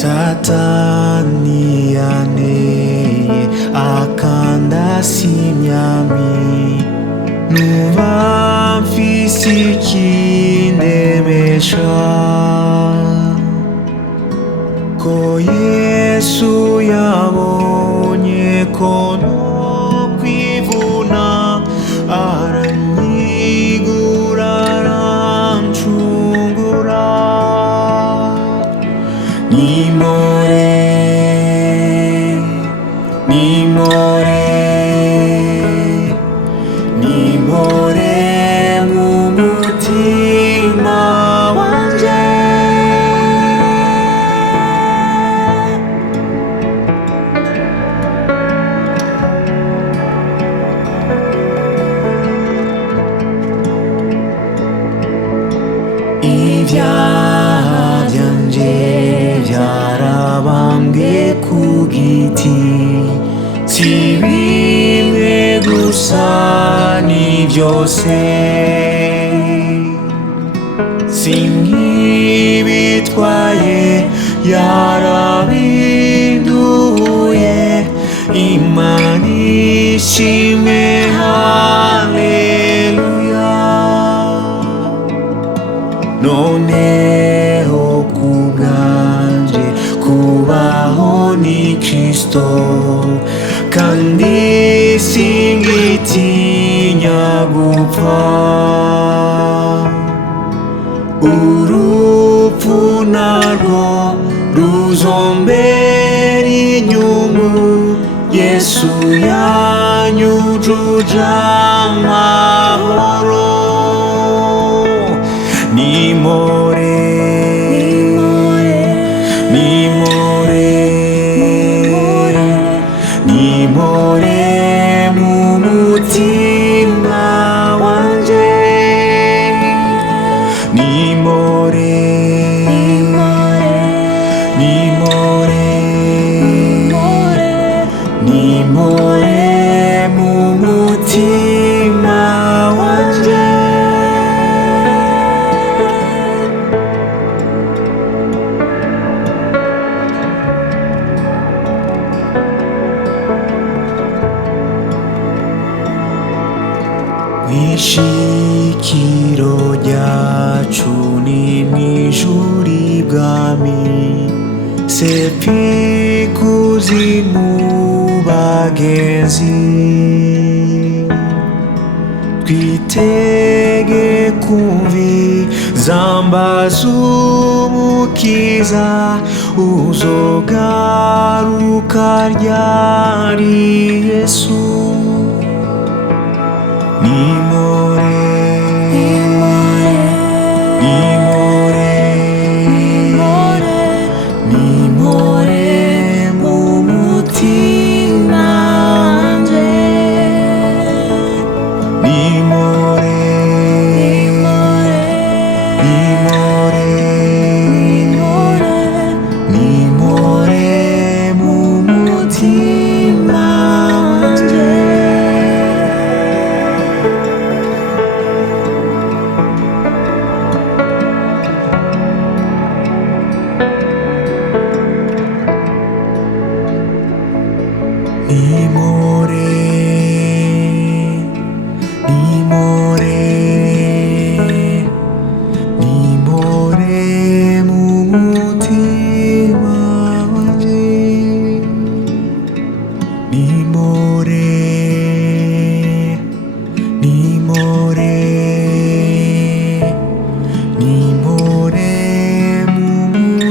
Satani ane akanda simyami nuva mfisiki ndemesha ko Yesu yabonye ko no kwivuna aranyigura arancungura nimore mu mutima wanje ibyaha byanje byarabambwe ku giti si bimwe gusa ni byose sinkibitwaye yarabinduye Imana ishimwe haleluya noneho kubwanje kubaho ni Kristo kandi singitinya gupfa urupfu narwo ruzombera inyungu Yesu yanyujuje amahoro nimore mu mutima wanje nimore mu mutima wanje ishikiro ryacu ni mw'ijuru ibwami sepi kuzimu bagenzi twitege kumvi zambaza umukiza uzogaruka ryari Yesu nimore mu mutima wanje nimore mu mutima wanje nimore mu mutima